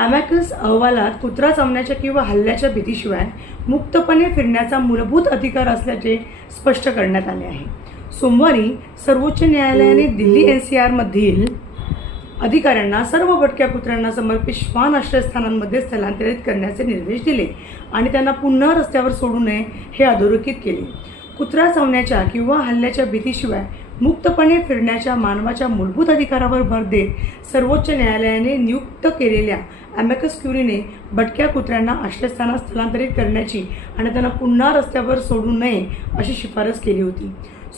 ॲमॅकस अहवालात कुत्रा चावण्याच्या किंवा हल्ल्याच्या भीतीशिवाय मुक्तपणे फिरण्याचा मूलभूत अधिकार असल्याचे स्पष्ट करण्यात आले आहे. सोमवारी सर्वोच्च न्यायालयाने दिल्ली NCR मधील अधिकाऱ्यांना सर्व भटक्या कुत्र्यांना समर्पित श्वान आश्रयस्थानांमध्ये स्थलांतरित करण्याचे निर्देश दिले आणि त्यांना पुन्हा रस्त्यावर सोडू नये हे अधोरेखित केले. कुत्रा चावण्याच्या किंवा हल्ल्याच्या भीतीशिवाय मुक्तपणे फिरण्याच्या मानवाच्या मूलभूत अधिकारावर भर देत सर्वोच्च न्यायालयाने नियुक्त केलेल्या ॲमॅकस क्युरीने भटक्या कुत्र्यांना आश्रयस्थानात स्थलांतरित करण्याची आणि त्यांना पुन्हा रस्त्यावर सोडू नये अशी शिफारस केली होती.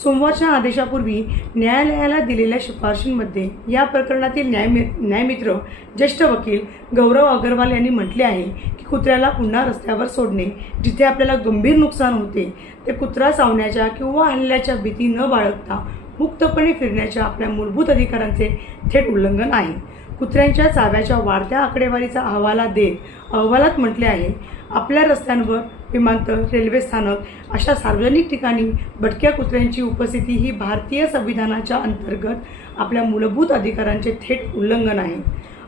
सोमवारच्या आदेशापूर्वी न्यायालयाला दिलेल्या शिफारशींमध्ये या प्रकरणातील न्यायमित्र ज्येष्ठ वकील गौरव अग्रवाल यांनी म्हटले आहे की कुत्र्याला पुन्हा रस्त्यावर सोडणे जिथे आपल्याला गंभीर नुकसान होते ते कुत्रा चावण्याच्या किंवा हल्ल्याच्या भीती न बाळगता मुक्तपणे फिरण्याच्या आपल्या मूलभूत अधिकारांचे थेट उल्लंघन आहे. कुत्र्यांच्या चाव्याच्या वाढत्या आकडेवारीचा अहवाला देत अहवालात म्हटले आहे, आपल्या रस्त्यांवर, विमानतळ, रेल्वे स्थानक अशा सार्वजनिक ठिकाणी भटक्या कुत्र्यांची उपस्थिती ही भारतीय संविधानाच्या अंतर्गत आपल्या मूलभूत अधिकारांचे थेट उल्लंघन आहे.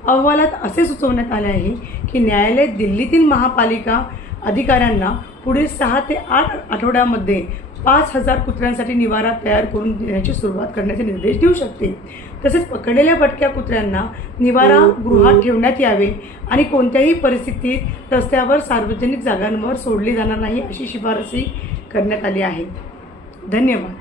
अहवालात असे सुचवण्यात आले आहे की न्यायालय दिल्लीतील महापालिका अधिकाऱ्यांना पुढील 6 ते 8 आठवड्यामध्ये 5,000 कुत्र्यांसाठी निवारा तयार करून देण्याची सुरुवात करण्याचे निर्देश देऊ शकते. तसेच पकडलेल्या भटक्या कुत्र्यांना निवारा गृहात ठेवण्यात यावे आणि कोणत्याही परिस्थितीत रस्त्यावर सार्वजनिक जागांवर सोडले जाणार नाही अशी शिफारसही करण्यात आली आहे. धन्यवाद.